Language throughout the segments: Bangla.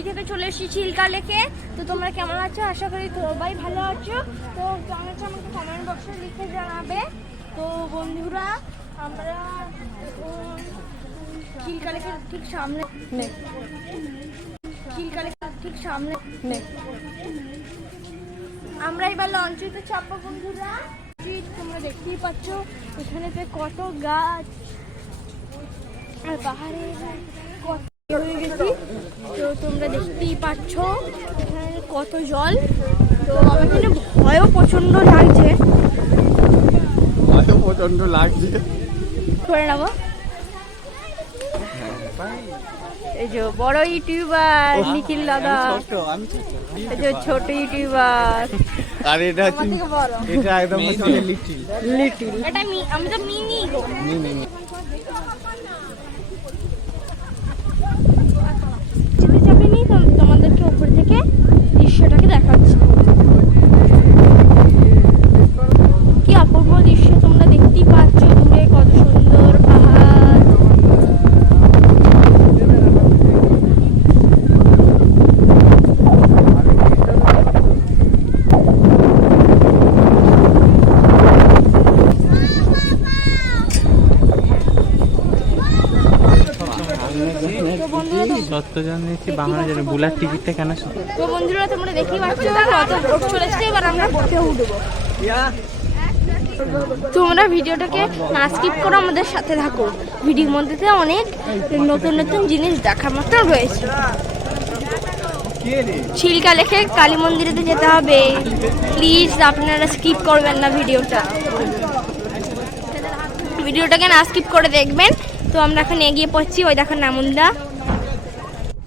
পুরী থেকে চলে এসেছি চিল্কা লেকে। তো তোমরা কেমন আছো? আশা করি সবাই ভালো আছো। তো কেমন আছো আমাকে কমেন্ট বক্সে লিখে জানাবে। তো বন্ধুরা আমরা চিল্কা লেকের ঠিক সামনে আমরা এবার লঞ্চেতে চাপবো বন্ধুরা। তোমরা দেখতেই পাচ্ছ এখানেতে কত গাছ আর পাহাড়ে কত হয়ে গেছি। তো তোমরা দেখতেই পাচ্ছ এখানে কত জল। তো আমার এখানে ভয়ও প্রচন্ড লাগছে করে নেবো। এই যে বড় ইউটিউবার নিখিল দাদা, এই যে ছোট ইউটিউবার, আর এটা একদম লিটিল, এটা আমি তো মিনি গো। চাপে নিই তোমাদেরকে উপর থেকে দৃশ্যটাকে দেখাচ্ছি। কি অপূর্ব দৃশ্য তোমরা দেখতেই পাচ্ছ, দূরে কত সুন্দর পাহাড়। বুলার টিকিটটা কেন? তো বন্ধুরা তোমরা দেখতেই পাচ্ছ কত বোট চলেছে। এবার আমরা বোটে উঠবো। তোমরা ভিডিওটাকে না স্কিপ করে আমাদের সাথে থাকো। ভিডিওর মধ্যে অনেক নতুন নতুন জিনিস দেখার মতো রয়েছে। চিল্কা লেকে কালী মন্দিরেতে যেতে হবে। প্লিজ আপনারা স্কিপ করবেন না ভিডিওটাকে না স্কিপ করে দেখবেন। তো আমরা এখন এগিয়ে পড়ছি। ওই দেখো নামুন্দা।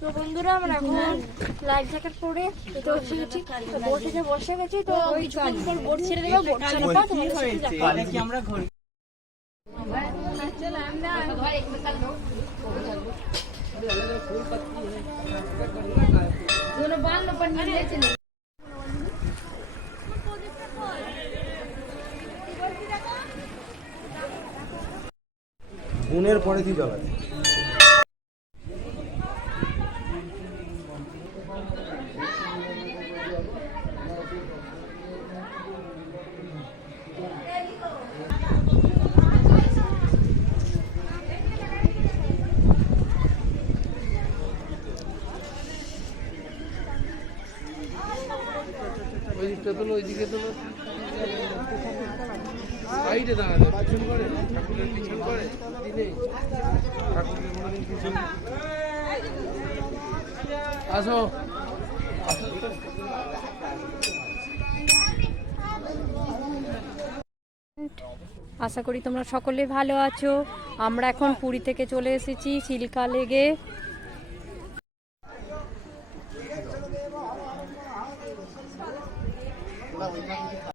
তো বন্ধুরা আমরা এখন লাইফ জ্যাকেট পরে বোটে বসে গেছি। তো কিছুক্ষণ পর বোট ছেড়ে দেবো। বোট ছেড়ে পর তোমাদের সাথে দেখা হবে। বুনের পরে কি জল আছে? ওইদিকে তোলো সাইডে দাঁড়াবে, পিছন করে ঠাকুরের পিছন করে দিনে ঠাকুরের কোনোদিন পিছন। আসো আশা করি তোমরা সকলে ভালো আছো। আমরা এখন পুরী থেকে চলে এসেছি চিল্কা লেকে।